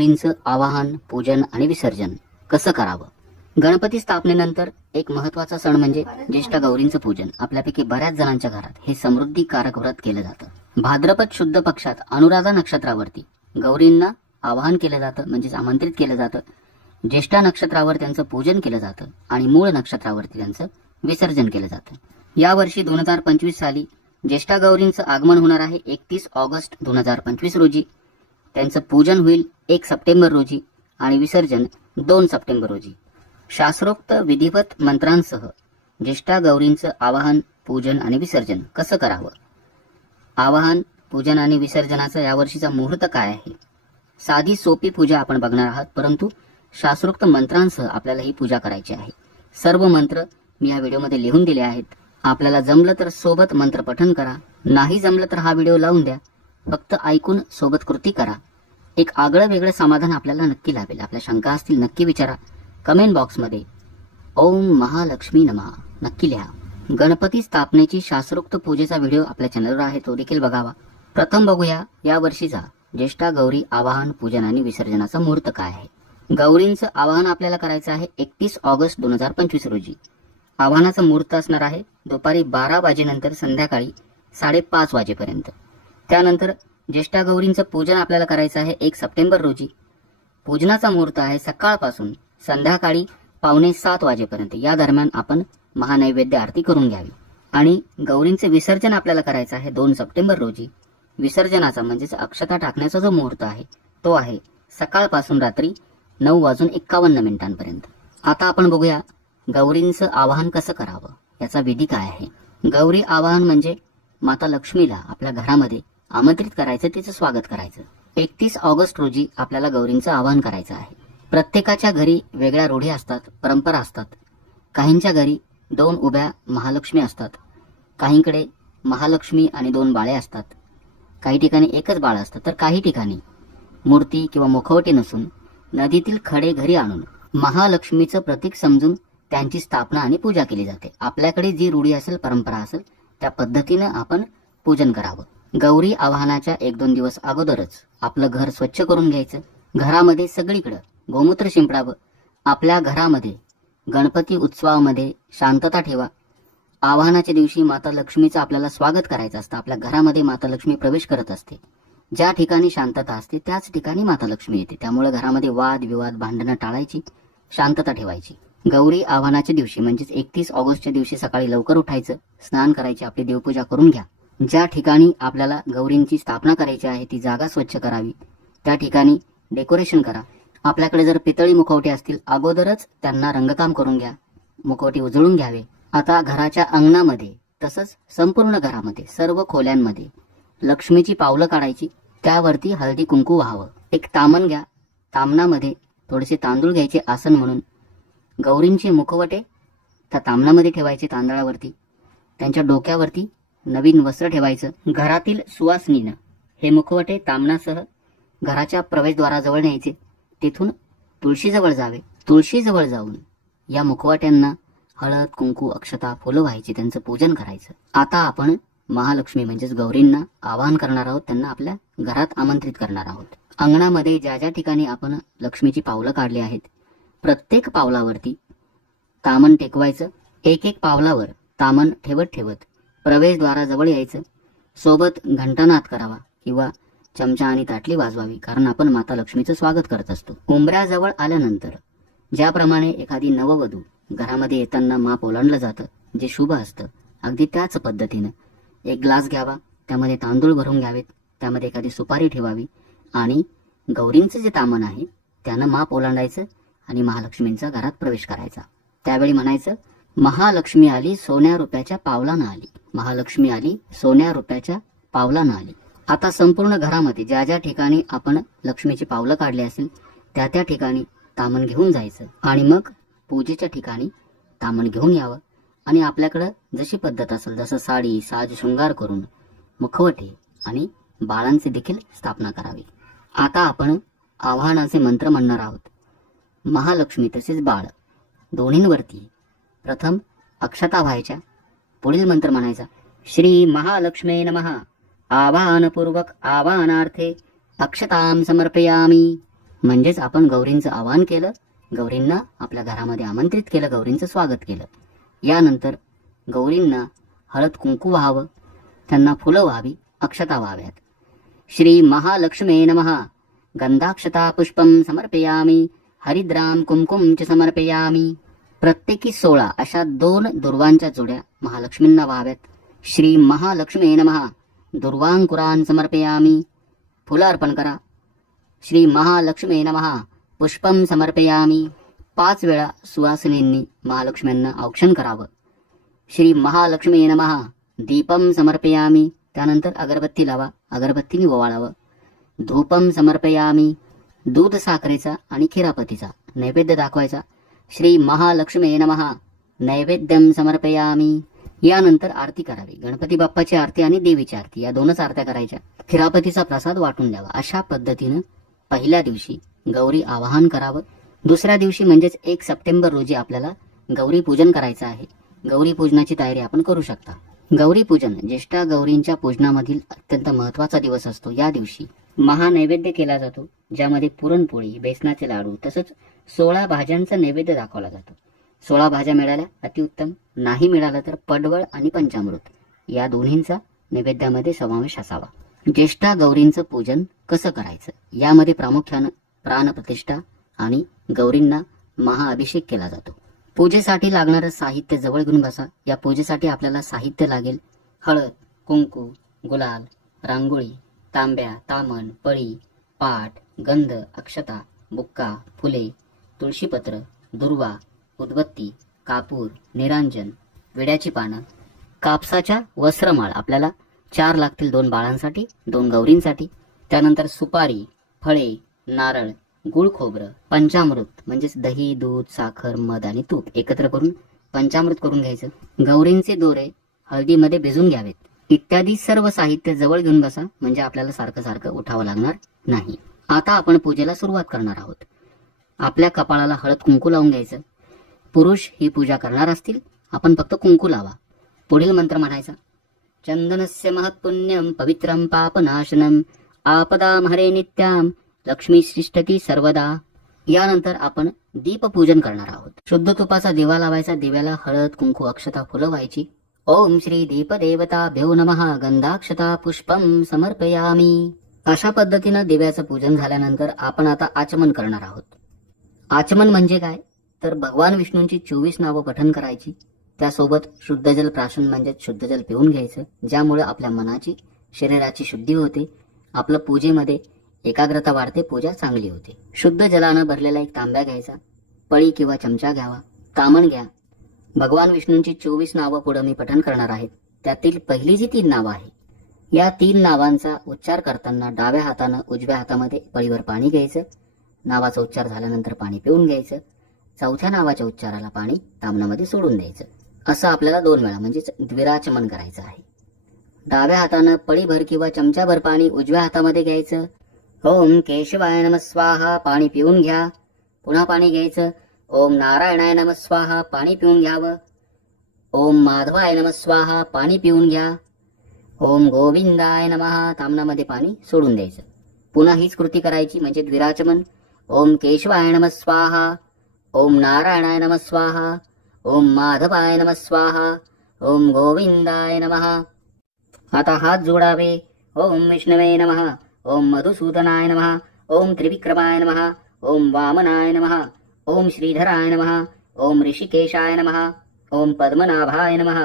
गौरींचं आवाहन, पूजन आणि विसर्जन कसं करावं? गणपती स्थापनेनंतर एक महत्त्वाचा सण म्हणजे ज्येष्ठ गौरींचं पूजन. आपल्यापैकी बऱ्याच जणांच्या घरात हे समृद्धीकारक व्रत केलं जातं. भाद्रपद शुद्ध पक्षात अनुराधा नक्षत्रावरती गौरींना आवाहन केलं जातं, म्हणजेच आमंत्रित केलं जातं. ज्येष्ठा नक्षत्रावर त्यांचं पूजन केलं जातं आणि मूळ नक्षत्रावरती त्यांचं विसर्जन केलं जातं. यावर्षी 2025 साली ज्येष्ठा गौरींचं आगमन होणार आहे 31 ऑगस्ट 2025 रोजी. त्यांचं पूजन होईल 1 सप्टेंबर रोजी आणि विसर्जन 2 सप्टेंबर रोजी. शास्त्रोक्त विधिवत मंत्रांसह ज्येष्ठा गौरींचं आवाहन, पूजन आणि विसर्जन कसं करावं? आवाहन, पूजन आणि विसर्जनाचा यावर्षीचा मुहूर्त काय आहे? साधी सोपी पूजा आपण बघणार आहात, परंतु शास्त्रोक्त मंत्रांसह आपल्याला ही पूजा करायची आहे. सर्व मंत्र मी या व्हिडिओमध्ये लिहून दिले आहेत. आपल्याला जमलं तर सोबत मंत्र पठण करा, नाही जमलं तर हा व्हिडिओ लावून द्या. फक्त ऐकून सोबत कृती करा. एक आगळं वेगळं समाधान आपल्याला नक्की लाभेल. आपल्या शंका असतील नक्की विचारा कमेंट बॉक्समध्ये. ओम महालक्ष्मी नमः नक्की लिहा. गणपती स्थापनेची शास्त्रोक्त पूजेचा व्हिडिओ आपल्या चॅनलवर आहे, तो देखील बघावा. प्रथम बघूया या वर्षीचा ज्येष्ठा गौरी आवाहन, पूजन आणि विसर्जनाचा मुहूर्त काय आहे. गौरींचं आवाहन आपल्याला करायचं आहे 31 ऑगस्ट 2025 रोजी. आवाहनाचा मुहूर्त असणार आहे दुपारी 12 वाजेनंतर संध्याकाळी 5:30 वाजेपर्यंत. त्यानंतर ज्येष्ठा गौरींचं पूजन आपल्याला करायचं आहे 1 सप्टेंबर रोजी. पूजनाचा मुहूर्त आहे सकाळपासून संध्याकाळी 6:45 वाजेपर्यंत. या दरम्यान आपण महानैवेद्य आरती करून घ्यावी. आणि गौरींचे विसर्जन आपल्याला करायचं आहे 2 सप्टेंबर रोजी. विसर्जनाचा म्हणजेच अक्षता टाकण्याचा जो मुहूर्त आहे तो आहे सकाळपासून रात्री 9:51 आता आपण बघूया गौरींचं आवाहन कसं करावं, याचा विधी काय आहे. गौरी आवाहन म्हणजे माता लक्ष्मीला आपल्या घरामध्ये आमंत्रित करायचं, तिचं स्वागत करायचं. 31 ऑगस्ट रोजी आपल्याला गौरींचं आवाहन करायचं आहे. प्रत्येकाच्या घरी वेगळ्या रूढी असतात, परंपरा असतात. काहींच्या घरी 2 उभ्या महालक्ष्मी असतात, काहींकडे महालक्ष्मी आणि 2 बाळे असतात, काही ठिकाणी एकच बाळ असतं, तर काही ठिकाणी मूर्ती किंवा मुखवटे नसून नदीतील खडे घरी आणून महालक्ष्मीचं प्रतीक समजून त्यांची स्थापना आणि पूजा केली जाते. आपल्याकडे जी रूढी असेल, परंपरा असेल, त्या पद्धतीनं आपण पूजन करावं. गौरी आवाहनाच्या 1-2 दिवस अगोदरच आपलं घर स्वच्छ करून घ्यायचं. घरामध्ये सगळीकडे गोमूत्र शिंपडावं. आपल्या घरामध्ये गणपती उत्सवामध्ये शांतता ठेवा. आवाहनाच्या दिवशी माता लक्ष्मीचं आपल्याला स्वागत करायचं असतं. आपल्या घरामध्ये माता लक्ष्मी प्रवेश करत असते. ज्या ठिकाणी शांतता असते त्याच ठिकाणी माता लक्ष्मी येते. त्यामुळे घरामध्ये वाद विवाद, भांडणं टाळायची, शांतता ठेवायची. गौरी आव्हानाच्या दिवशी म्हणजेच 31 ऑगस्टच्या दिवशी सकाळी लवकर उठायचं, स्नान करायची, आपली देवपूजा करून घ्या. ज्या ठिकाणी आपल्याला गौरींची स्थापना करायची आहे ती जागा स्वच्छ करावी. त्या ठिकाणी डेकोरेशन करा. आपल्याकडे जर पितळी मुखवटे असतील, अगोदरच त्यांना रंगकाम करून घ्या, मुखवटे उजळून घ्यावे. आता घराच्या अंगणामध्ये तसंच संपूर्ण घरामध्ये सर्व खोल्यांमध्ये लक्ष्मीची पावलं काढायची. त्यावरती हळदी कुंकू व्हावं. एक तामण घ्या. तामणामध्ये थोडेसे तांदूळ घ्यायचे आसन म्हणून. गौरींचे मुखवटे त्या तामणामध्ये ठेवायचे तांदळावरती. त्यांच्या डोक्यावरती नवीन वस्त्र ठेवायचं. घरातील सुवासिनीनं हे मुखवटे तामणासह घराच्या प्रवेशद्वाराजवळ न्यायचे. तिथून तुळशीजवळ जावे. तुळशीजवळ जाऊन या मुखवट्यांना हळद कुंकू अक्षता फुलं व्हायची, त्यांचं पूजन करायचं. आता आपण महालक्ष्मी म्हणजेच गौरींना आवाहन करणार आहोत, त्यांना आपल्या घरात आमंत्रित करणार आहोत. अंगणामध्ये ज्या ज्या ठिकाणी आपण लक्ष्मीची पावलं काढली आहेत प्रत्येक पावलावरती तामण टेकवायचं. एक पावलावर तामण ठेवत ठेवत प्रवेशद्वाराजवळ यायचं. सोबत घंटानाद करावा किंवा चमचा आणि ताटली वाजवावी, कारण आपण माता लक्ष्मीचं स्वागत करत असतो. उंबऱ्याजवळ आल्यानंतर ज्याप्रमाणे एखादी नववधू घरामध्ये येताना माप ओलांडलं जातं, जे शुभ असतं, अगदी त्याच पद्धतीनं एक ग्लास घ्यावा. त्यामध्ये तांदूळ भरून घ्यावेत. त्यामध्ये एखादी सुपारी ठेवावी आणि गौरींचं जे तामण आहे त्यानं माप ओलांडायचं आणि महालक्ष्मींचा घरात प्रवेश करायचा. त्यावेळी म्हणायचं, महालक्ष्मी आली सोन्या रुपयाच्या पावलानं आली. महालक्ष्मी आली सोन्या रुपयाच्या पावलानं आली. आता संपूर्ण घरामध्ये ज्या ज्या ठिकाणी आपण लक्ष्मीची पावलं काढली असेल त्या त्या ठिकाणी तामण घेऊन जायचं आणि मग पूजेच्या ठिकाणी तामण घेऊन यावं. आणि आपल्याकडं जशी पद्धत असेल, जसं साडी साज शृंगार करून मुखवटे आणि बाळांचे देखील स्थापना करावी. आता आपण आवाहनाचे मंत्र म्हणणार आहोत. महालक्ष्मी तसेच बाळ दोन्हींवरती प्रथम अक्षता व्हायच्या. पुढील मंत्र म्हणायचा, श्री महालक्ष्मी नमः. आवाहनपूर्वक आवाहनार्थे अक्षतां समर्पयामी. म्हणजेच आपण गौरींचं आवाहन केलं, गौरींना आपल्या घरामध्ये आमंत्रित केलं, गौरींचं स्वागत केलं. यानंतर गौरींना हळद कुंकू व्हावं, त्यांना फुलं व्हावी, अक्षता व्हाव्यात. श्री महालक्ष्मे नमः. गंधाक्षता पुष्पम समर्पयामी, हरिद्राम कुंकुम च समर्पयामी. प्रत्येकी 16 अशा 2 दुर्वांच्या जोड्या महालक्ष्मींना व्हाव्यात. श्री महालक्ष्मे नमः. दुर्वांकुरान समर्पयामी. फुलं अर्पण करा. श्री महालक्ष्मे नमः. पुष्पम समर्पयामी. 5 वेळा सुवासिनींनी महालक्ष्म्यांना औक्षण करावं. श्री महालक्ष्मी नमः. दीपम समर्पयामी. त्यानंतर अगरबत्ती लावा, अगरबत्तीने ओवाळावं. धूपम समर्पयामी. दूध साखरेचा आणि खिरापतीचा नैवेद्य दाखवायचा. श्री महालक्ष्मी नमः. नैवेद्यम समर्पयामी. यानंतर आरती करावी. गणपती बाप्पाची आरती आणि देवीची आरती या 2च आरत्या करायच्या. खिरापतीचा प्रसाद वाटून द्यावा. अशा पद्धतीनं पहिल्या दिवशी गौरी आवाहन करावं. दुसऱ्या दिवशी म्हणजेच 1 सप्टेंबर रोजी आपल्याला गौरी पूजन करायचं आहे. गौरी पूजनाची तयारी आपण करू शकता. गौरी पूजन ज्येष्ठा गौरींच्या पूजनामधील अत्यंत महत्त्वाचा दिवस असतो. या दिवशी महानैवेद्य केला जातो, ज्यामध्ये पुरणपोळी, बेसनाचे लाडू तसंच 16 भाज्यांचा नैवेद्य दाखवला जातो. 16 भाज्या मिळाल्या अतिउत्तम, नाही मिळालं तर पडवळ आणि पंचामृत या दोन्हींचा नैवेद्यामध्ये समावेश असावा. ज्येष्ठा गौरींचं पूजन कसं करायचं, यामध्ये प्रामुख्यानं प्राणप्रतिष्ठा आणि गौरींना महाअभिषेक केला जातो. पूजेसाठी लागणारं साहित्य जवळ घेऊन बसा. या पूजेसाठी आपल्याला साहित्य लागेल हळद, कुंकू, गुलाल, रांगोळी, तांब्या, तामण, पळी, पाट, गंध, अक्षता, बुक्का, फुले, तुळशीपत्र, दुर्वा, उदबत्ती, कापूर, निरांजन, विड्याची पानं, कापसाच्या वस्त्रमाळ आपल्याला 4 लागतील. 2 बाळांसाठी, 2 गौरींसाठी. त्यानंतर सुपारी, फळे, नारळ, गुळ खोबरं, पंचामृत म्हणजेच दही, दूध, साखर, मध आणि तूप एकत्र करून पंचामृत करून घ्यायचं. गौरींचे दोरे हळदीमध्ये भिजून घ्यावेत. इत्यादी सर्व साहित्य जवळ घेऊन बसा, म्हणजे आपल्याला सारखं सारखं उठावं लागणार नाही. आता आपण पूजेला सुरुवात करणार आहोत. आपल्या कपाळाला हळद कुंकू लावून घ्यायचं. पुरुष ही पूजा करणार असतील, आपण फक्त कुंकू लावा. पुढील मंत्र म्हणायचा. चंदनस्य महत्पुण्यम पवित्रम पापनाशनम आपदाम हरे नित्याम लक्ष्मी श्रेष्ठकी सर्वदा. यानंतर आपण दीपपूजन करणार आहोत. शुद्ध तुपाचा दिवा लावायचा. दिव्याला हळद, कुंकू, अक्षता, फुलं व्हायची. ओम श्री दीपदेवताभ्यो नमः. गंधाक्षता पुष्पम समर्पयामी. अशा पद्धतीनं दिव्याचं पूजन झाल्यानंतर आपण आता आचमन करणार आहोत. आचमन म्हणजे काय, तर भगवान विष्णूंची 24 नावं पठण करायची. त्यासोबत शुद्ध जल प्राशन म्हणजे शुद्ध जल पिऊन घ्यायचं, ज्यामुळे आपल्या मनाची, शरीराची शुद्धी होते. आपलं पूजेमध्ये एकाग्रता वाढते, पूजा चांगली होते. शुद्ध जलानं भरलेला एक तांब्या घ्यायचा. पळी किंवा चमचा घ्यावा. तामण घ्या. भगवान विष्णूंची 24 नावं पुढे मी पठण करणार आहेत. त्यातील पहिली जी 3 नावं आहे, या 3 नावांचा उच्चार करताना डाव्या हातानं उजव्या हातामध्ये पळीवर पाणी घ्यायचं. नावाचा उच्चार झाल्यानंतर पाणी पिऊन घ्यायचं. चौथ्या नावाच्या उच्चाराला पाणी तामणामध्ये सोडून द्यायचं. असं आपल्याला 2 वेळा म्हणजेच द्विराचमन करायचं आहे. डाव्या हातानं पळीभर किंवा चमचाभर पाणी उजव्या हातामध्ये घ्यायचं. ओम केशवाय नमः स्वाहा. पाणी पिऊन घ्या. पुन्हा पाणी घ्यायचं. ओम नारायणाय नमः स्वाहा. पाणी पिऊन घ्यावं. ओम माधवाय नमः स्वाहा. पाणी पिऊन घ्या. ओम गोविंदाय नमः. तामणामध्ये पाणी सोडून द्यायचं. पुन्हा हीच कृती करायची म्हणजे द्विराचमन. ओम केशवाय नमः स्वाहा. ओम नारायणाय नमः स्वाहा. ओम माधवाय नमः स्वाहा. ओम गोविंदाय नमः. आता हात जोडावे. ओम विष्णवे नमः. ओम मधुसूदनाय नमः. ओम त्रिविक्रमाय नमः. ओम वामनाय नमः. ओम श्रीधराय नमः. ओम ऋषिकेशाय नमः. ओम पद्मनाभाय नमः.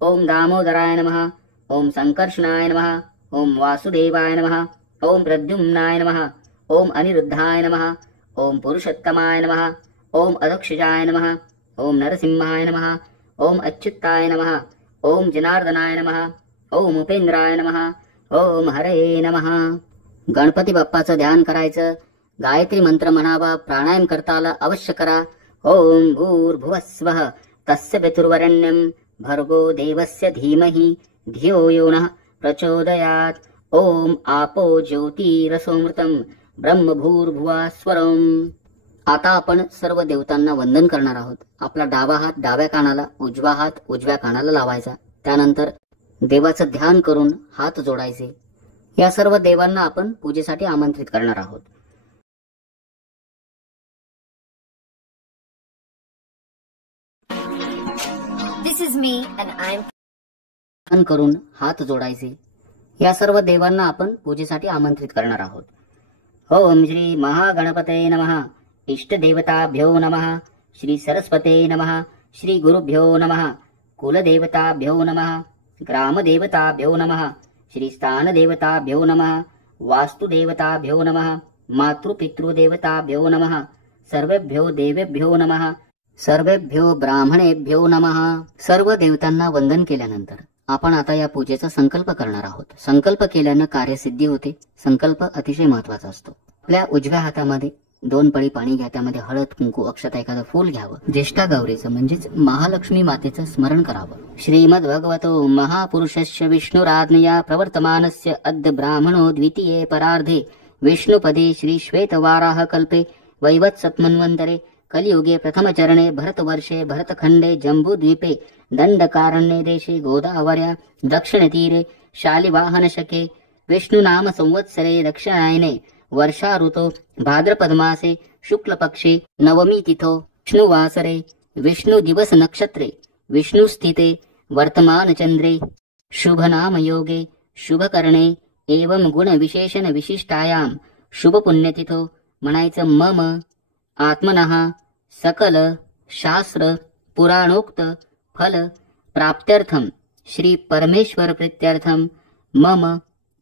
ओम दामोदराय नमः. ओम संकर्षणाय नमः. ओम वासुदेवाय नमः. ओम प्रद्युम्नाय नमः. ओम अनिरुद्धाय नमः. ओम पुरुषोत्तमाय नमः. ओम अदक्षजाय नमः. ओम नरसिंहाय नमः. ओम अच्युताय नमः. ओम जनार्दनाय नमः. ओम उपेंद्राय नमः. ओम हरे नमः. गणपती बाप्पाचं ध्यान करायचं. गायत्री मंत्र म्हणावा. प्राणायाम करताला अवश्य करा. ओम भूर्भुवस्वः तस्य पितुर्वरेण्यं भर्गो देवस्य धीमहि धियो यो नः प्रचोदयात्. ओम आपो ज्योतिरसोमृतं ब्रह्मभूर्भुवस्वरम्. आता आपण सर्व देवतांना वंदन करणार आहोत. आपला डावा हात डाव्या कानाला, उजवा हात उजव्या कानाला लावायचा. त्यानंतर देवाचं ध्यान करून हात जोडायचे. या सर्व देवांना आपण पूजेसाठी आमंत्रित करणार आहोत. This is me and I'm मन करून हात जोडायचे. या सर्व देवांना आपण पूजेसाठी आमंत्रित करणार आहोत. ओम श्री महागणपते नमः. इष्ट देवताभ्यो नमः. श्री सरस्वते नमः. श्री गुरुभ्यो नमः. कुलदेवताभ्यो नमः. ग्रामदेवताभ्यो नमः. श्री स्थानदेवताभ्यो नमः. वास्तुदेवताभ्यो नमः. मातृपितृदेवताभ्यो नमः. सर्वेभ्यो देवेभ्यो नमः. सर्वेभ्यो ब्राह्मणेभ्यो नमः. सर्व देवतांना वंदन केल्यानंतर आपण आता या पूजेचा संकल्प करणार आहोत. संकल्प केल्यानं कार्यसिद्धी होते. संकल्प अतिशय महत्वाचा असतो. आपल्या उजव्या हातामध्ये 2 पळी पाणी घ्या. त्यामध्ये हळद, कुंकू, अक्षता, एखादं फूल घ्यावं. ज्येष्ठा गौरीचं म्हणजेच महालक्ष्मी मातेचं स्मरण करावं. श्रीमद्भगवतो महापुरुषस्य विष्णुराज्ञया प्रवर्तमानस्य अद्य ब्राह्मणो द्वितीये परार्धे विष्णुपदे श्री श्वेतवाराह कल्पे वैवत्सत्मन्वन्तरे कलियुगे प्रथमचरणे भरतवर्षे भरतखण्डे जम्बूद्वीपे दण्डकारण्ये देशे गोदावर्या दक्षिणतीरे शालिवाहनशके विष्णुनाम संवत्सरे दक्षिणायने वर्षा ऋतो भाद्रपदमासे शुक्लपक्षे नवमी तिथो विष्णुवासरे विष्णुदिवस नक्षत्रे विष्णुस्थिते वर्तमानचन्द्रे शुभनामयोगे शुभकर्णे एवं गुणविशेषण विशिष्टायां शुभपुण्यतिथो म्हणायचं मम आत्मनः सकल शास्त्र पुराणोक्त फल प्राप्त्यर्थम श्री परमेश्वर प्रीत्यर्थम मम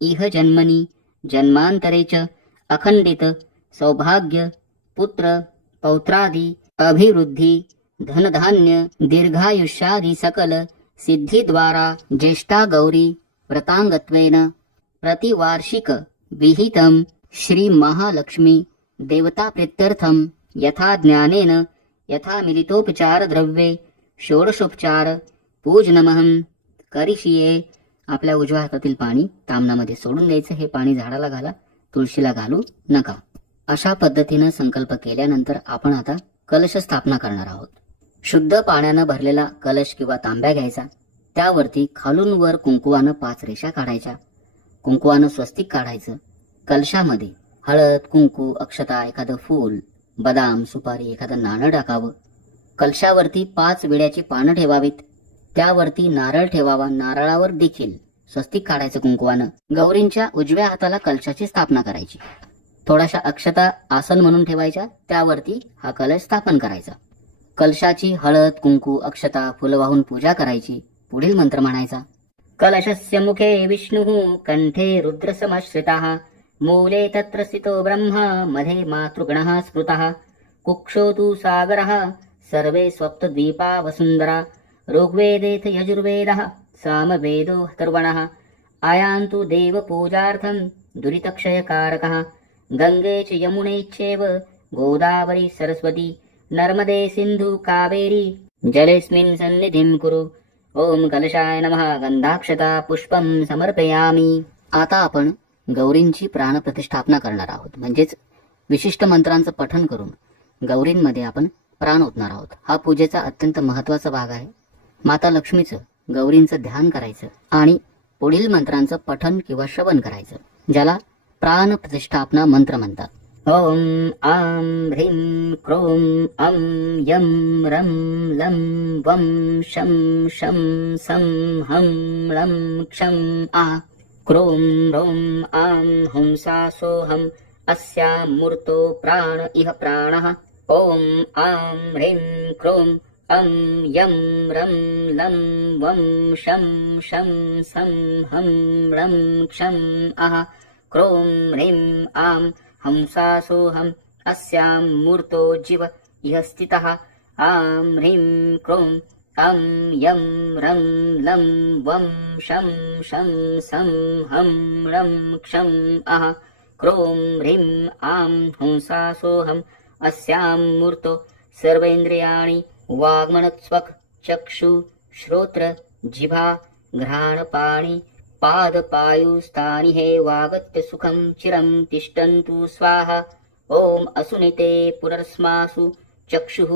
इह जन्मनि जन्मांतरे च अखंडित सौभाग्य पुत्र पौत्रादि अभिवृद्धि धनधान्य दीर्घायुष्यादि सकल सिद्धि द्वारा ज्येष्ठा गौरी व्रतांगत्वेन प्रतिवार्षिक विहितम श्री महालक्ष्मी देवता प्रीत्यर्थम यथा ज्ञानेन यथा मिलितोपचार द्रव्ये षोडशोपचार पूजनमहं करिष्ये. आपल्या उजव्या हातातील पाणी तामनामध्ये सोडून द्यायचं. हे पाणी झाडाला घाला, तुळशीला घालू नका. अशा पद्धतीनं संकल्प केल्यानंतर आपण आता कलश स्थापना करणार आहोत. शुद्ध पाण्यानं भरलेला कलश किंवा तांब्या घ्यायचा. त्यावरती खालून वर कुंकुवानं 5 रेषा काढायच्या. कुंकुवानं स्वस्तिक काढायचं. कलशामध्ये हळद, कुंकू, अक्षता, एखादं फूल, बदाम, सुपारी, एखादं नाणं टाकावं. कलशावरती 5 विड्याची पानं ठेवावीत. त्यावरती नारळ ठेवावा. नारळावर देखील स्वस्तिक काढायचं कुंकुवानं. गौरींच्या उजव्या हाताला कलशाची स्थापना करायची. थोड्याशा अक्षता आसन म्हणून ठेवायच्या. त्यावरती हा कलश स्थापन करायचा. कलशाची हळद, कुंकू, अक्षता, फुलं वाहून पूजा करायची. पुढील मंत्र म्हणायचा. कलशस्य मुखे विष्णुः कंठे रुद्रसमाश्रितः मूले तत्र स्थितो ब्रह्मा मध्ये मातृगणः स्मृतः कुक्षो तु सागरः सर्वे स्वप्तद्वीपा वसुन्धरा ऋग्वेदेथ यजुर्वेदः सामवेदो अथर्वणः आयान्तु देवपूजार्थं दुरितक्षयकारकः गंगे च यमुने चैव गोदावरी सरस्वती नर्मदे सिन्धु कावेरी जलेऽस्मिन् सन्निधिं कुरु. ओम कलशाय नमः. गंधाक्षता पुष्पं समर्पयामि. आता आपण गौरींची प्राणप्रतिष्ठापना करणार आहोत. म्हणजेच विशिष्ट मंत्रांचं पठण करून गौरींमध्ये आपण प्राण ओतणार आहोत. हा पूजेचा अत्यंत महत्वाचा भाग आहे. माता लक्ष्मीचं, गौरींचं ध्यान करायचं आणि पुढील मंत्रांचं पठण किंवा श्रवण करायचं, ज्याला प्राणप्रतिष्ठापना मंत्र म्हणतात. ओम आम ह्रीं क्रोम अम यम रम लम वम शम शम सम हम लं क्षम आ क्रोम रोम आम हंसा सोहम अस्यां मूर्तो प्राण इह प्राणः. ओम आम ह्रीं क्रोम अम यम रम लं वम शम शम सम हम लं क्षम आह क्रोम ह्रीं आम हंसा सोहम अस्यां मूर्तो जीव इह स्थितः. आम ह्रीं क्रोम अम यम रम लं वम शम शम सम हम लं क्षम आह क्रोम ह्रीं आम हंसा सोहम अस्यां मूर्तो सर्वेन्द्रियाणि वाग्मनस्वक चक्षु श्रोत्र जिह्वा घ्राण पाणि पादपायुस्तानि हे वागत्य सुखं चिरं तिष्ठन्तु स्वाहा. ओम असुनिते पुनर्स्मासु चक्षुः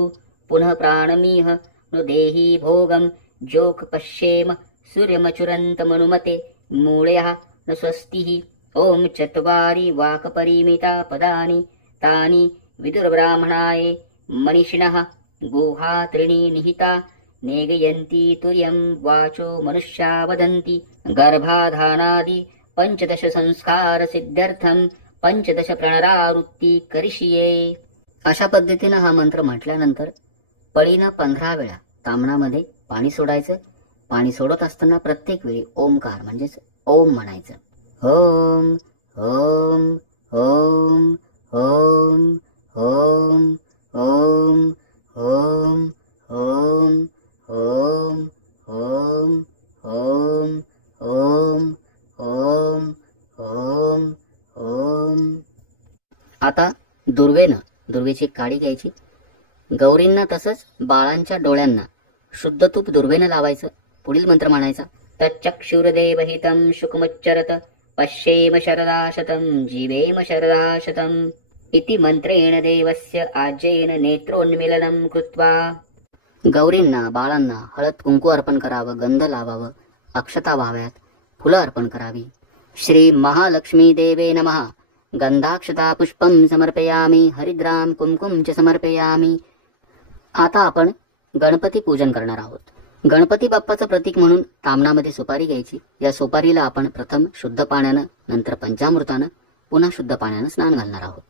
पुनः प्राणमीह नु देहि भोगं जोक पश्येम सूर्यमचुरन्तमनुमते मूलयः न स्वस्तिः. ओम चत्वारि वाक्परिमिता पदानि तानि विदुर्ब्राह्मणाय मनीषिणः गुहा त्रीणि निहिता नेगयन्ति तुर्यं वाचो मनुष्या वदन्ति गर्भाधानादि पंचदश संस्कार सिद्ध्यर्थम पंचदश प्रणरावृत्ती करिष्ये. अशा पद्धतीनं हा मंत्र म्हटल्यानंतर पळीनं 15 वेळा तामणामध्ये पाणी सोडायचं. पाणी सोडत असताना प्रत्येक वेळी ओमकार म्हणजेच ओम म्हणायचं. ओम ओम ओम ओम ओम ओम ओम ओम ओम ओम ओम ओम ओम ओम ओम. आता दुर्वेची काडी घ्यायची. गौरींना तसंच बाळांच्या डोळ्यांना शुद्ध तूप दुर्वेनं लावायचं. पुढील मंत्र म्हणायचा. तच्चक्षुर्देवहितं शुकमुच्चरत पश्येम शरदा शतं जीवेम शरदा शतं इति मंत्रेण देवस्य आज्येन नेत्रोन्मिलनं कृत्वा. गौरींना बाळांना हळद कुंकू अर्पण करावं, गंध लावावं, अक्षता व्हाव्यात, फुलं अर्पण करावी. श्री महालक्ष्मी देवे नमः. गंधाक्षता पुष्पं समर्पयामी हरिद्राम कुंकुम च समर्पयामी. आता आपण गणपती पूजन करणार आहोत. गणपती बाप्पाचं प्रतीक म्हणून तामणामध्ये सुपारी घ्यायची. या सुपारीला आपण प्रथम शुद्ध पाण्यानं, नंतर पंचामृतानं, पुन्हा शुद्ध पाण्यानं स्नान घालणार आहोत.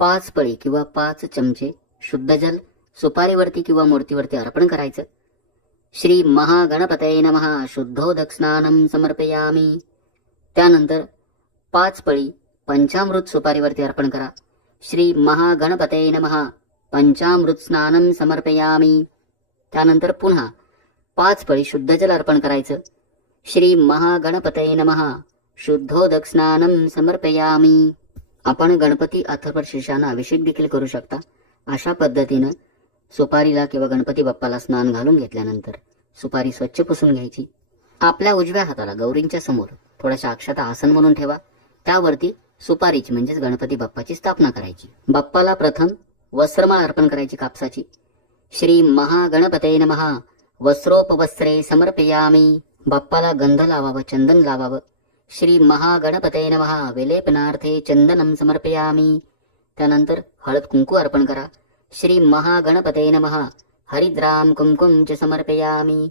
5 पळी किंवा 5 चमचे शुद्ध जल सुपारीवरती किंवा मूर्तीवरती अर्पण करायचं. श्री महागणपतये नमः शुद्धोदक स्नानं समर्पयामी. त्यानंतर 5 पळी पंचामृत सुपारीवरती अर्पण करा. श्री महागणपतये नमः पंचामृत स्नानं समर्पयामी. त्यानंतर पुन्हा 5 पळी शुद्ध जल अर्पण करायचं. श्री महागणपतये नमः शुद्धोदक स्नानं समर्पयामी. आपण गणपती अथर्व शीर्षानं अभिषेक देखील करू शकता. अशा पद्धतीनं सुपारीला किंवा गणपती बाप्पाला स्नान घालून घेतल्यानंतर सुपारी स्वच्छ पुसून घ्यायची. आपल्या उजव्या हाताला गौरींच्या समोर थोड्याशा अक्षता आसन म्हणून ठेवा. त्यावरती सुपारीची म्हणजेच गणपती बाप्पाची स्थापना करायची. बाप्पाला प्रथम वस्त्रमाळ अर्पण करायची कापसाची. श्री महागणपतये नमः वस्त्रोपवस्त्रे समर्पयामी. बाप्पाला गंध लावावं, चंदन लावावं. श्री महागणपतये नमः विलेपनार्थे चंदनं समर्पयामी. त्यानंतर हळद कुंकू अर्पण करा. श्री महागणपतये नमः हरिद्राम कुंकुम च समर्पयामी.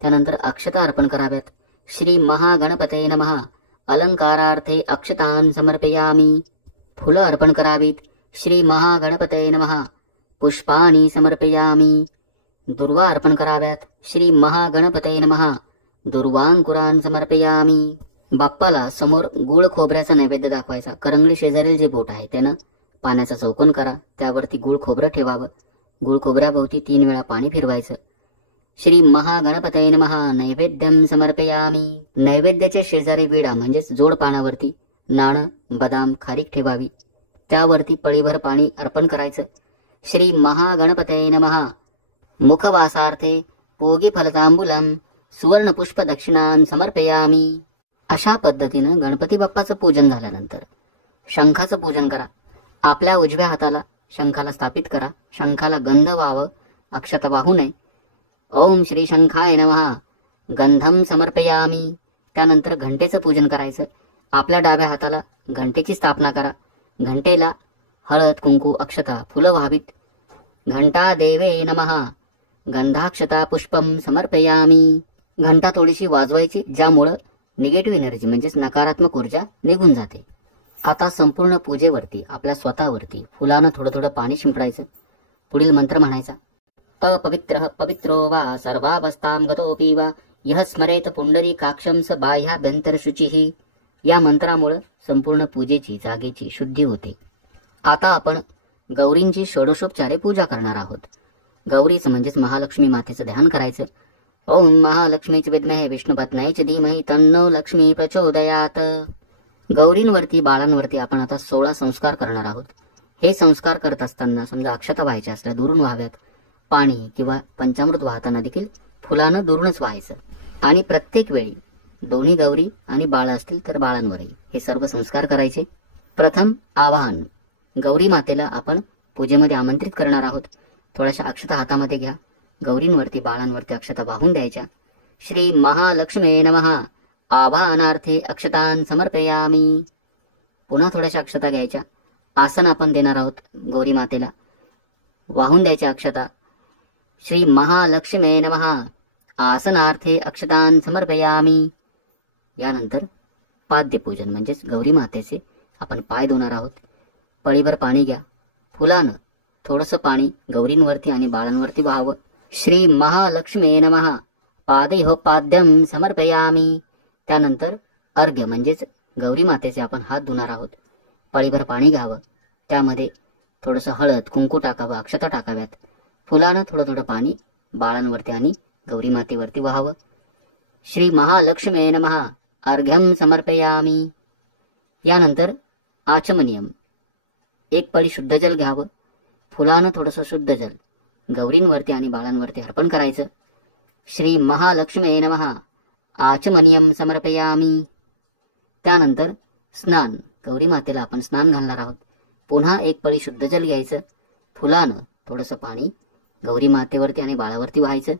त्यानंतर अक्षता अर्पण कराव्यात. श्री महागणपतये नमः अलंकारार्थे अक्षतान् समर्पयामी. फुलं अर्पण करावीत. श्री महागणपतये नमः पुष्पाणि समर्पयामी. दुर्वा अर्पण कराव्यात. श्री महागणपतये नमः दुर्वांकुरान् समर्पयामी. बाप्पाला समोर गुळ खोबऱ्याचा नैवेद्य दाखवायचा. करंगळी शेजारील जे बोट आहे त्यानं पाण्याचा चौकोन करा. त्यावरती गुळ खोबरं ठेवावं. गुळ खोबऱ्याभोवती 3 वेळा पाणी फिरवायचं. श्री महागणपतये नमः नैवेद्यं समर्पयामी. नैवेद्याच्या शेजारी विडा म्हणजेच जोड पानावरती नाणं, बदाम, खारीक ठेवावी. त्यावरती पळीभर पाणी अर्पण करायचं. श्री महागणपतये नमः मुखवासार्थे पोगी फलतांबूलम सुवर्ण पुष्प दक्षिणान समर्पयामी. अशा पद्धतीनं गणपती बाप्पाचं पूजन झाल्यानंतर शंखाचं पूजन करा. आपल्या उजव्या हाताला शंखाला स्थापित करा. शंखाला गंध व्हावं, अक्षता वाहू नये. ओम श्री शंखाय नमः गंधम समर्पयामी. त्यानंतर घंटेचं पूजन करायचं. आपल्या डाव्या हाताला घंटेची स्थापना करा. घंटेला हळद कुंकू अक्षता फुलं व्हावीत. घंटा देवे नमः गंधाक्षता पुष्पम समर्पयामी. घंटा थोडीशी वाजवायची, ज्यामुळं निगेटिव्ह एनर्जी म्हणजेच नकारात्मक ऊर्जा निघून जाते. आता संपूर्ण पूजेवरती आपल्या स्वतःवरती फुलानं थोडं थोडं पाणी शिंपडायचं. पुढील मंत्र म्हणायचा. अपवित्रः पवित्रो वा सर्वावस्थां गतोऽपि वा यः स्मरेत पुंडरीकाक्षं स बाह्याभ्यंतर शुचिः. या मंत्रामुळे संपूर्ण पूजेची जागेची शुद्धी होते. आता आपण गौरींची षोडशोपचारे पूजा करणार आहोत. गौरीचं म्हणजेच महालक्ष्मी मातेचं ध्यान करायचं. ओम महालक्ष्मीच विद्महे विष्णुपत्न्यै च धीमहि तन्नो लक्ष्मी प्रचोदयात. गौरींवरती बाळांवरती आपण आता 16 संस्कार करणार आहोत. हे संस्कार करत असताना समजा अक्षता व्हायच्या असल्या दुरून व्हाव्यात. पाणी किंवा पंचामृत वाहताना देखील फुलानं दुरूनच व्हायचं. आणि प्रत्येक वेळी दोन्ही गौरी आणि बाळ असतील तर बाळांवरही हे सर्व संस्कार करायचे. प्रथम आवाहन. गौरी मातेला आपण पूजेमध्ये आमंत्रित करणार आहोत. थोड्याशा अक्षता हातामध्ये घ्या. गौरींवरती बाळांवरती अक्षता वाहून द्यायच्या. श्री महालक्ष्मी नमः आवाहनार्थे अक्षतान समर्पयामी. पुन्हा थोड्याशा अक्षता घ्यायच्या. आसन आपण देणार आहोत गौरी मातेला. वाहून द्यायच्या अक्षता. श्री महालक्ष्मी नमः आसनार्थे अक्षतान समर्पयामी. यानंतर पाद्यपूजन म्हणजेच गौरी मातेचे आपण पाय धुणार आहोत. पळीभर पाणी घ्या. फुलानं थोडंसं पाणी गौरींवरती आणि बाळांवरती व्हावं. श्री महालक्ष्मी नमः पादयोः पाद्यम समर्पयामी. त्यानंतर अर्घ्य म्हणजेच गौरी मातेचे आपण हात धुणार आहोत. पळीभर पाणी घ्यावं. त्यामध्ये थोडंसं हळद कुंकू टाकावं, अक्षता टाकाव्यात. फुलानं थोडं थोडं पाणी बाळांवरती आणि गौरी मातेवरती व्हावं. श्री महालक्ष्मी नमः अर्घ्यम समर्पयामी. यानंतर आचमनियम. एक पळी शुद्ध जल घ्यावं. फुलानं थोडंसं शुद्ध जल गौरींवरती आणि बाळांवरती अर्पण करायचं. श्री महालक्ष्मी नमः आचमनियम समर्पयामी. त्यानंतर स्नान. गौरी मातेला आपण स्नान घालणार आहोत. पुन्हा एक पळी शुद्ध जल घ्यायचं. फुलानं थोडंसं पाणी गौरी मातेवरती आणि बाळावरती व्हायचं.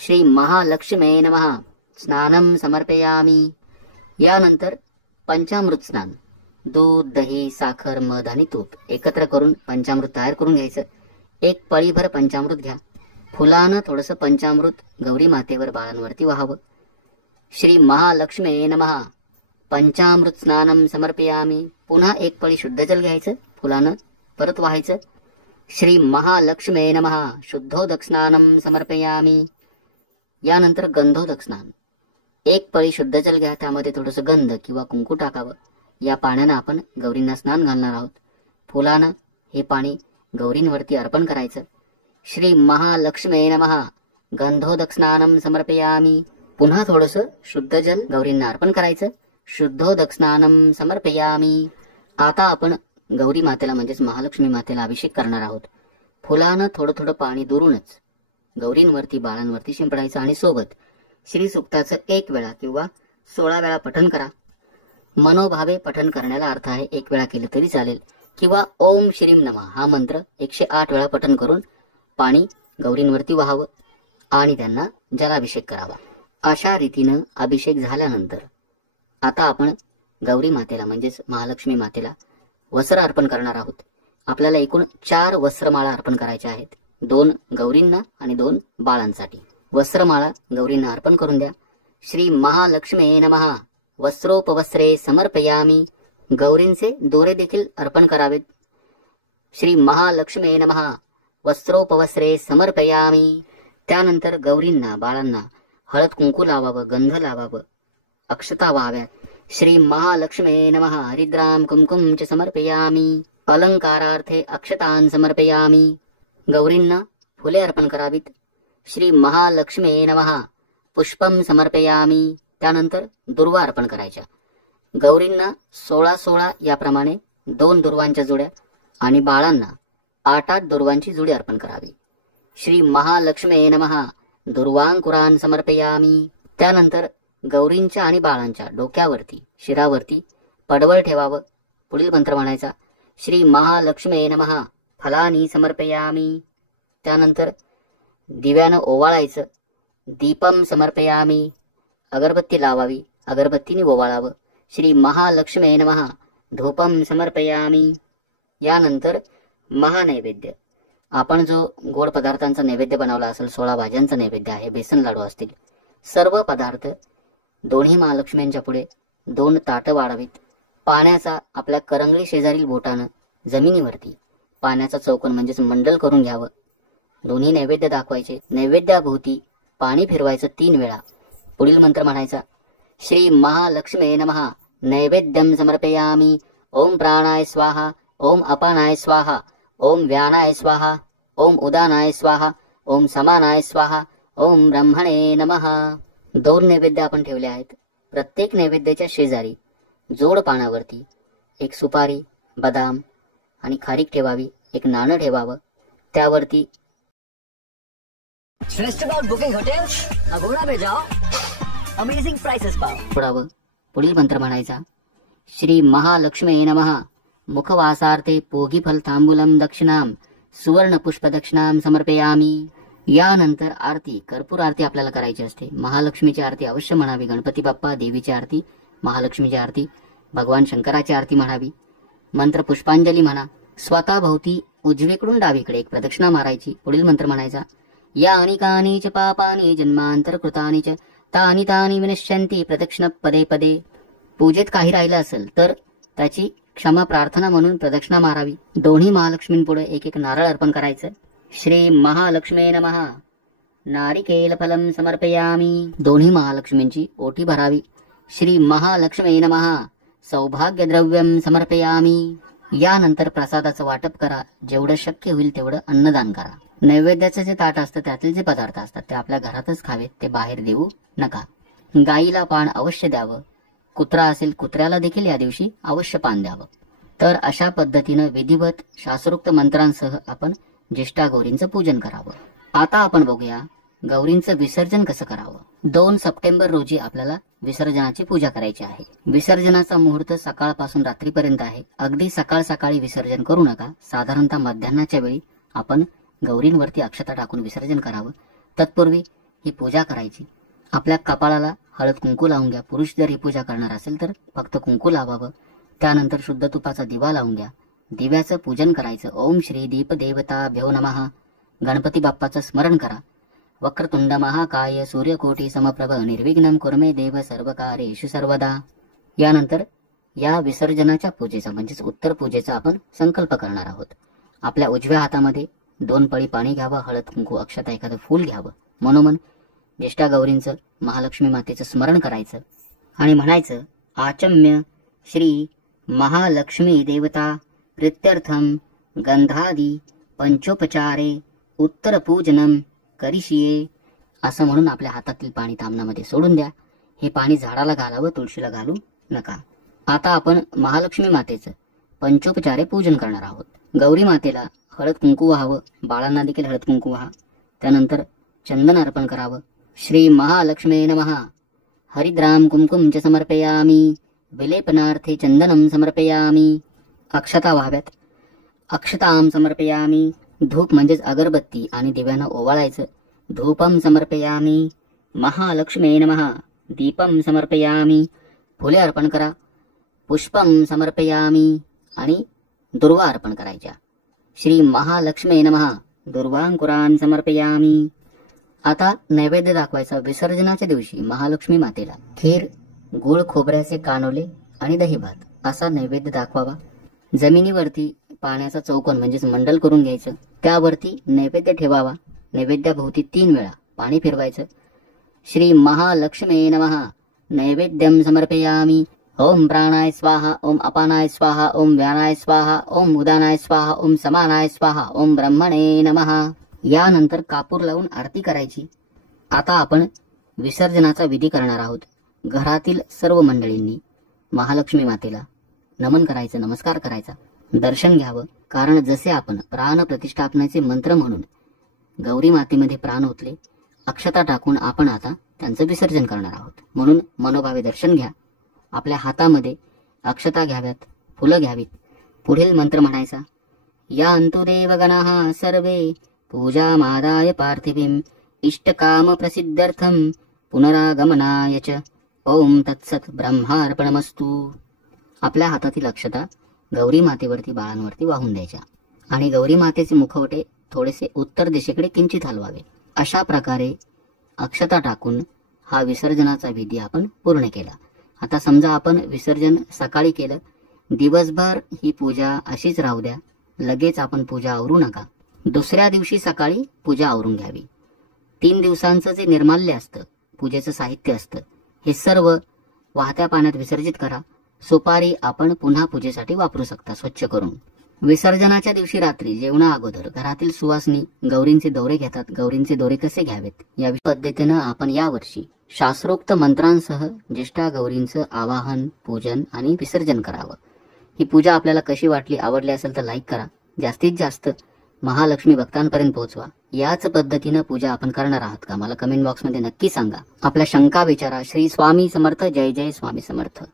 श्री महालक्ष्मी नमः स्नानम समर्पयामी. यानंतर पंचामृत स्नान. दूध, दही, साखर, मध आणि तूप एकत्र करून पंचामृत तयार करून घ्यायचं. एक पळीभर पंचामृत घ्या. फुलानं थोडंसं पंचामृत गौरी मातेवर बाळांवरती व्हावं. श्री महालक्ष्मी नमः पंचामृत स्नानम समर्पयामी. पुन्हा एक पळी शुद्ध जल घ्यायचं. फुलानं परत व्हायचं. श्री महालक्ष्मी नमः शुद्धोदक स्नानम समर्पयामी. यानंतर गंधोदक स्नान. एक पळी शुद्ध जल घ्या. त्यामध्ये थोडंसं गंध किंवा कुंकू टाकावं. या पाण्यानं आपण गौरींना स्नान घालणार आहोत. फुलानं हे पाणी गौरींवरती अर्पण करायचं. श्री महालक्ष्मी नमः गंधोदक स्नानम समर्पयामी. पुन्हा थोडंसं शुद्ध जल गौरींना अर्पण करायचं. शुद्धोदक स्नानम समर्पयामी. आता आपण गौरी मातेला म्हणजेच महालक्ष्मी मातेला अभिषेक करणार आहोत. फुलानं थोडं थोडं पाणी दुरूनच गौरींवरती बाळांवरती शिंपडायचं आणि सोबत श्री सूक्ताचं 1 वेळा किंवा 16 वेळा पठण करा. मनोभावे पठण करण्याला अर्थ आहे. 1 वेळा केलं तरी चालेल किंवा ओम श्रीम नमः हा मंत्र 108 वेळा पठण करून पाणी गौरींवरती व्हावं आणि त्यांना जलाभिषेक करावा. अशा रीतीनं अभिषेक झाल्यानंतर आता आपण गौरी मातेला म्हणजेच महालक्ष्मी मातेला वस्त्र अर्पण करणार आहोत. आपल्याला एकूण 4 वस्त्रमाळा अर्पण करायच्या आहेत. 2 गौरींना आणि 2 बाळांसाठी. वस्त्रमाळा गौरींना अर्पण करून द्या. श्री महालक्ष्मी नमः वस्त्रोपवस्त्रे समर्पयामी. गौरींचे दोरे देखील अर्पण करावेत. श्री महालक्ष्मी नमः वस्त्रोपवस्त्रे समर्पयामी. त्यानंतर गौरींना बाळांना हळद कुंकू लावावं, गंध लावावं, अक्षता व्हाव्यात. श्री महालक्ष्मी नमः हरिद्राम कुमकुम च समर्पयामी. अलंकारार्थे अक्षतान समर्पयामी. गौरींना फुले अर्पण करावीत. श्री महालक्ष्मी नमः पुष्पम समर्पयामी. त्यानंतर दुर्वा अर्पण करायच्या. गौरींना 16-16 याप्रमाणे 2 दुर्वांच्या जोड्या आणि बाळांना 8-8 दुर्वांची जोडी अर्पण करावी. श्री महालक्ष्मी नमः दुर्वांकुरान समर्पयामी. त्यानंतर गौरींच्या आणि बाळांच्या डोक्यावरती शिरावरती पडवळ ठेवावं. पुढील मंत्र म्हणायचा. श्री महालक्ष्मी नमः फलानी समर्पयामी. त्यानंतर दिव्यानं ओवाळायचं. दीपम समर्पयामी. अगरबत्ती लावावी. अगरबत्तीने ओवाळावं. श्री महालक्ष्मी नमः धूपम समर्पयामी. यानंतर महानैवेद्य. आपण जो गोड पदार्थांचा नैवेद्य बनवला असेल, 16 भाज्यांचा नैवेद्य आहे, बेसन लाडू असतील, सर्व पदार्थ दोन्ही महालक्ष्म्यांच्या पुढे 2 ताटं वाढावीत. पाण्याचा आपल्या करंगळी शेजारील बोटानं जमिनीवरती पाण्याचा चौकोन म्हणजेच मंडल करून घ्यावं. दोन्ही नैवेद्य दाखवायचे. नैवेद्याभोवती पाणी फिरवायचं 3 वेळा. पुढील मंत्र म्हणायचा. श्री महालक्ष्मी नमः नैवेद्यम समर्पयामी. ओम प्राणाय स्वाहा. ओम अपानाय स्वाहा. ओम व्यानाय स्वाहा. ओम उदानाय स्वाहा. ओम समानाय स्वाहा. ओम ब्रह्मणे नमः. 2 नैवेद्य आपण ठेवले आहेत. प्रत्येक नैवेद्याच्या शेजारी जोड पानावरती एक सुपारी, बदाम आणि खारीक ठेवावी. एक नाणं ठेवावं. त्यावरती श्रेष्ठ बुकिंग हॉटेल्स अगोड़ा में जाओ, अमेजिंग प्राइसेस पाओ. पुढावं. पुढील मंत्र म्हणायचा. श्री महालक्ष्मी नमः मुखवासार्थे पोगीफल तांबूलम दक्षिणाम सुवर्ण पुष्प दक्षिणाम समर्पयामी. यानंतर आरती, कर्पूर आरती आपल्याला करायची असते. महालक्ष्मीची आरती अवश्य म्हणावी. गणपती बाप्पा, देवीची आरती, महालक्ष्मीची आरती, भगवान शंकराची आरती म्हणावी. मंत्र पुष्पांजली म्हणा. स्वतः भोवती उजवीकडून डावीकडे एक प्रदक्षिणा मारायची. पुढील मंत्र म्हणायचा. यानि कानि च पापानि जन्मांतरकृतानि च तानि तानि विनश्यन्ति प्रदक्षिण पदे पदे. पूजेत काही राहिलं असेल तर त्याची क्षमा प्रार्थना म्हणून प्रदक्षिणा मारावी. दोन्ही महालक्ष्मींपुढे एक एक नारळ अर्पण करायचं. श्री महालक्ष्मे नमः. नारिकेल फलम समर्पयामी. दोन्ही महालक्ष्मींची ओटी भरावी. श्री महालक्ष्मे नमः. सौभाग्य द्रव्यम समर्पयामी. यानंतर प्रसादाचं वाटप करा. जेवढं शक्य होईल तेवढं अन्नदान करा. नैवेद्याचं जे ताट असतं त्यातील जे पदार्थ असतात ते आपल्या घरातच खावेत, ते बाहेर देऊ नका. गाईला पान अवश्य द्यावं. कुत्रा असेल कुत्र्याला देखील या दिवशी अवश्य पान द्यावं. तर अशा पद्धतीनं विधिवत शास्त्रोक्त मंत्रांसह आपण ज्येष्ठा गौरींचं पूजन करावं. आता आपण बघूया गौरींचं विसर्जन कसं करावं. 2 सप्टेंबर रोजी आपल्याला विसर्जनाची पूजा करायची आहे. विसर्जनाचा मुहूर्त सकाळपासून रात्रीपर्यंत आहे. अगदी सकाळ सकाळी विसर्जन करू नका. साधारणतः मध्यान्हाच्या वेळी आपण गौरींवरती अक्षता टाकून विसर्जन करावं. तत्पूर्वी ही पूजा करायची. आपल्या कपाळाला हळद कुंकू लावून घ्या. पुरुष जर ही पूजा करणार असेल तर फक्त कुंकू लावावं. त्यानंतर शुद्ध तुपाचा दिवा लावून घ्या. दिव्याचं पूजन करायचं. ओम श्री दीप देवताभ्यो नमः. गणपती बाप्पाचं स्मरण करा. वक्रतुंड महाकाय सूर्यकोटी समप्रभ निर्विघ्नं कुर्मे देव सर्वकार्येषु सर्वदा. यानंतर या विसर्जनाच्या पूजेचा म्हणजेच उत्तर पूजेचा आपण संकल्प करणार आहोत. आपल्या उजव्या हातामध्ये 2 पळी पाणी घ्यावं. हळद कुंकू अक्षता एखादं फूल घ्यावं. मनोमन ज्येष्ठा गौरींचं महालक्ष्मी मातेचं स्मरण करायचं आणि म्हणायचं आचम्य श्री महालक्ष्मी देवता प्रीत्यर्थम गंधादी पंचोपचारे उत्तर पूजनम करिष्ये. असं म्हणून आपल्या हातातील पाणी तामनामध्ये सोडून द्या. हे पाणी झाडाला घालावं, तुळशीला घालू नका. आता आपण महालक्ष्मी मातेचं पंचोपचारे पूजन करणार आहोत. गौरी मातेला हळद कुंकू व्हावं. बाळांना देखील हळद कुंकू व्हा. त्यानंतर चंदन अर्पण करावं. श्री महालक्ष्मे नमः. हरिद्राम कुंकुम च समर्पयामी. विलेपनार्थे चंदनम समर्पयामी. अक्षता व्हाव्यात. अक्षताम समर्पयामी. धूप म्हणजेच अगरबत्ती आणि दिव्यानं ओवाळायचं. धूपम समर्पयामी. महालक्ष्मे नमः. दीपम समर्पयामी. फुले अर्पण करा. पुष्पम समर्पयामी. आणि दुर्वा अर्पण करायच्या. श्री महालक्ष्मे नमः. दुर्वांकुरान समर्पयामी. आता नैवेद्य दाखवायचा. विसर्जनाच्या दिवशी महालक्ष्मी मातेला खीर, गुळ खोबऱ्याचे कानोले आणि दही भात असा नैवेद्य दाखवावा. जमिनीवरती पाण्याचा चौकोन म्हणजेच मंडल करून घ्यायचं. त्यावरती नैवेद्य ठेवावा. नैवेद्याभोवती 3 वेळा पाणी फिरवायचं. श्री महालक्ष्मे नमः. नैवेद्यम समर्पयामी. ओम प्राणाय स्वाहा. ओम अपानाय स्वाहा. ओम व्यानाय स्वाहा. ओम उदानाय स्वाहा. ओम समानाय स्वाहा. ओम ब्रह्मणे नमः. यानंतर कापूर लावून आरती करायची. आता आपण विसर्जनाचा विधी करणार आहोत. घरातील सर्व मंडळींनी महालक्ष्मी मातेला नमन करायचं, नमस्कार करायचा, दर्शन घ्यावं. कारण जसे आपण प्राण प्रतिष्ठापनाचे मंत्र म्हणून गौरी मातेमध्ये प्राण ओतले, अक्षता टाकून आपण आता त्यांचं विसर्जन करणार आहोत. म्हणून मनोभावे दर्शन घ्या. आपल्या हातामध्ये अक्षता घ्याव्यात, फुलं घ्यावीत. पुढील मंत्र म्हणायचा. या अंतु देवगणाः सर्वे पूजा मादाय पार्थिवीं इष्टकाम प्रसिद्ध्यर्थम पुनरागमनाय च. ओम तत्सत ब्रह्मार्पणमस्तु. आपल्या हातातील अक्षता गौरी मातेवरती, बाळांवरती वाहून द्यायच्या आणि गौरी मातेचे मुखवटे थोडेसे उत्तर दिशेकडे किंचित हलवावे. अशा प्रकारे अक्षता टाकून हा विसर्जनाचा विधी आपण पूर्ण केला. आता समजा आपण विसर्जन सकाळी केलं, दिवसभर ही पूजा अशीच राहू द्या. लगेच आपण पूजा आवरू नका. दुसऱ्या दिवशी सकाळी पूजा आवरून घ्यावी. 3 दिवसांचं जे निर्माल्य असतं, पूजेचं साहित्य असतं, हे सर्व वाहत्या पाण्यात विसर्जित करा. सुपारी आपण पुन्हा पूजेसाठी वापरू शकता स्वच्छ करून. विसर्जनाच्या दिवशी रात्री जेवणा अगोदर घरातील सुवासिनी गौरींचे दौरे घेतात. गौरींचे दौरे कसे घ्यावेत या पद्धतीनं आपण यावर्षी शास्त्रोक्त मंत्रांसह ज्येष्ठा गौरींचं आवाहन, पूजन आणि विसर्जन करावं. ही पूजा आपल्याला कशी वाटली, आवडली असेल तर लाईक करा. जास्तीत जास्त महालक्ष्मी भक्तांपर्यंत पोहोचवा. याच पद्धतीनं पूजा आपण करणार आहात का मला कमेंट बॉक्समध्ये नक्की सांगा. आपल्या शंका विचारा. श्री स्वामी समर्थ. जय जय स्वामी समर्थ.